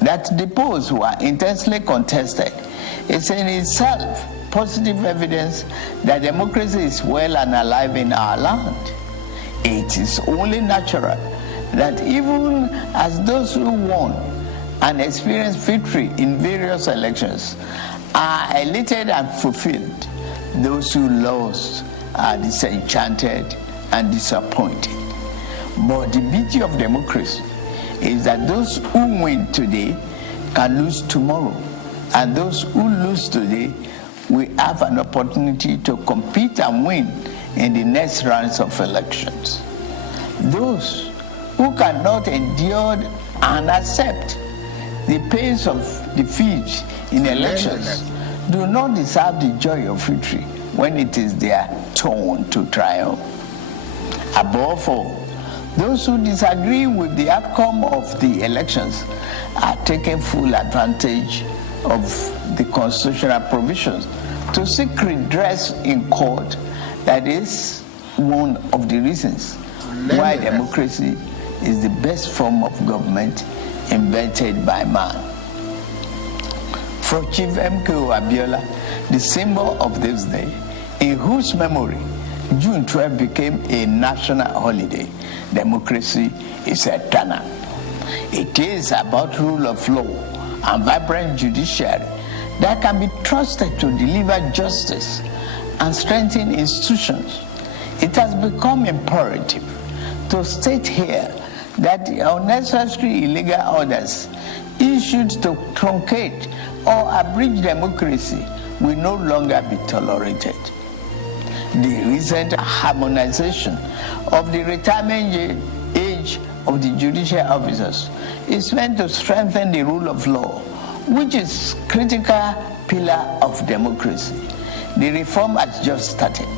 That the polls were intensely contested is in itself positive evidence that democracy is well and alive in our land. It is only natural that even as those who won and experienced victory in various elections are elated and fulfilled, those who lost are disenchanted and disappointed. But the beauty of democracy is that those who win today can lose tomorrow, and those who lose today will have an opportunity to compete and win in the next rounds of elections. Those who cannot endure and accept the pains of defeat in elections do not deserve the joy of victory when it is their turn to triumph. Above all, those who disagree with the outcome of the elections are taking full advantage of the constitutional provisions to seek redress in court. That is one of the reasons why democracy is the best form of government invented by man. For Chief M.K.O. Abiola, the symbol of this day, in whose memory June 12 became a national holiday, democracy is eternal. It is about rule of law and vibrant judiciary that can be trusted to deliver justice and strengthen institutions. It has become imperative to state here that the unnecessary illegal orders issued to truncate or abridge democracy will no longer be tolerated. The recent harmonization of the retirement age of the judicial officers is meant to strengthen the rule of law, which is a critical pillar of democracy. The reform has just started.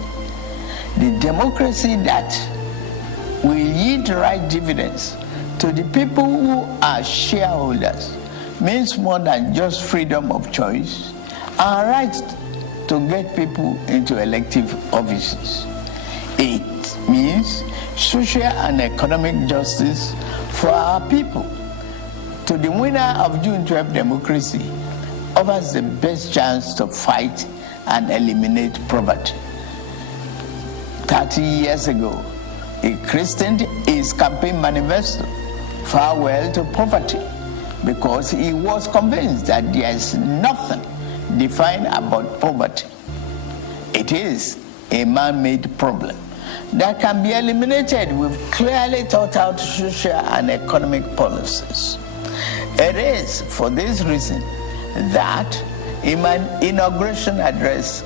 The democracy that will yield right dividends to the people who are shareholders means more than just freedom of choice and right to get people into elective offices. It means social and economic justice for our people. To the winner of June 12 democracy offers the best chance to fight and eliminate poverty. 30 years ago, he christened his campaign manifesto "Farewell to Poverty" because he was convinced that there is nothing defined about poverty. It is a man-made problem that can be eliminated with clearly thought out social and economic policies. It is for this reason that in my inauguration address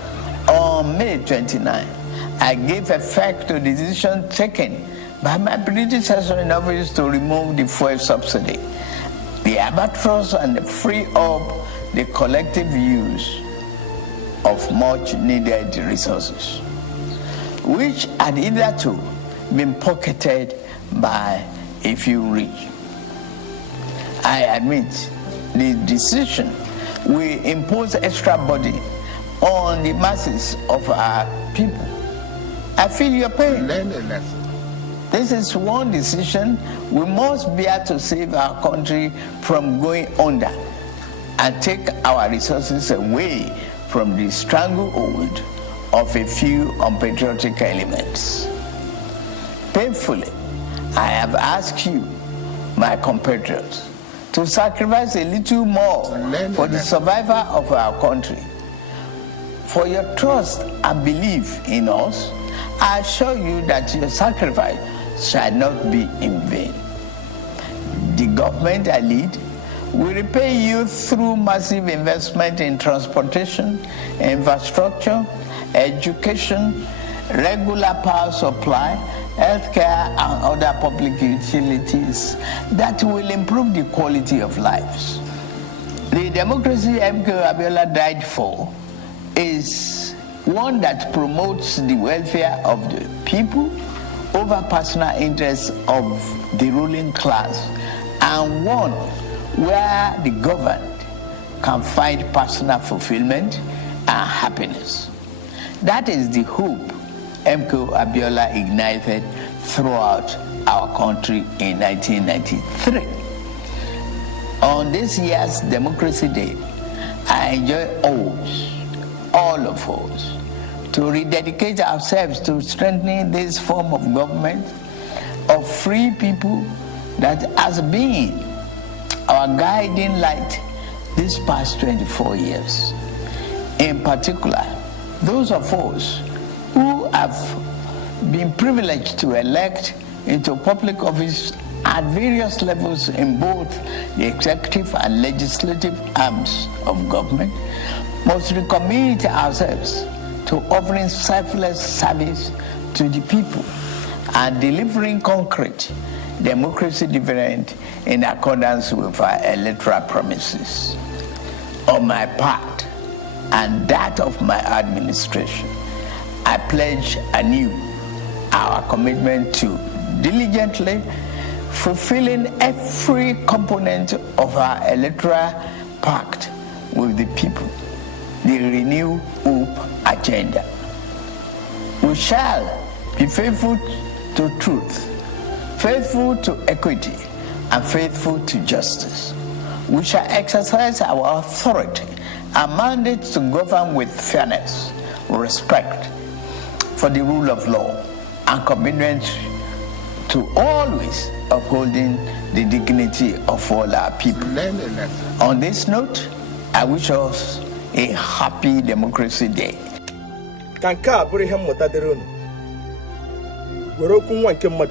on May 29, I gave effect to the decision taken by my predecessor in office to remove the fuel subsidy, the albatross, and free up the collective use of much needed resources, which had hitherto been pocketed by a few rich. I admit the decision will impose extra burden on the masses of our people. I feel your pain. This is one decision we must bear to save our country from going under and take our resources away from the stranglehold of a few unpatriotic elements. Painfully, I have asked you, my compatriots, to sacrifice a little more for the survival of our country. For your trust and belief in us, I assure you that your sacrifice shall not be in vain. The government I lead will repay you through massive investment in transportation, infrastructure, education, regular power supply, healthcare, and other public utilities that will improve the quality of lives. The democracy M.K. Abiola died for is one that promotes the welfare of the people over personal interests of the ruling class, and one where the governed can find personal fulfillment and happiness. That is the hope M.K. Abiola ignited throughout our country in 1993. On this year's Democracy Day, I enjoy all of us, to rededicate ourselves to strengthening this form of government of free people that has been our guiding light these past 24 years. In particular, those of us who have been privileged to elect into public office at various levels in both the executive and legislative arms of government must recommit ourselves to offering selfless service to the people and delivering concrete democracy dividend in accordance with our electoral promises. On my part and that of my administration, I pledge anew our commitment to diligently fulfilling every component of our electoral pact with the people, the Renew Hope agenda. We shall be faithful to truth, faithful to equity, and faithful to justice. We shall exercise our authority and mandate to govern with fairness, respect for the rule of law, and commitment to always upholding the dignity of all our people. On this note, I wish us a happy Democracy Day. Kanka Abraham Motadero. We're open one came mad.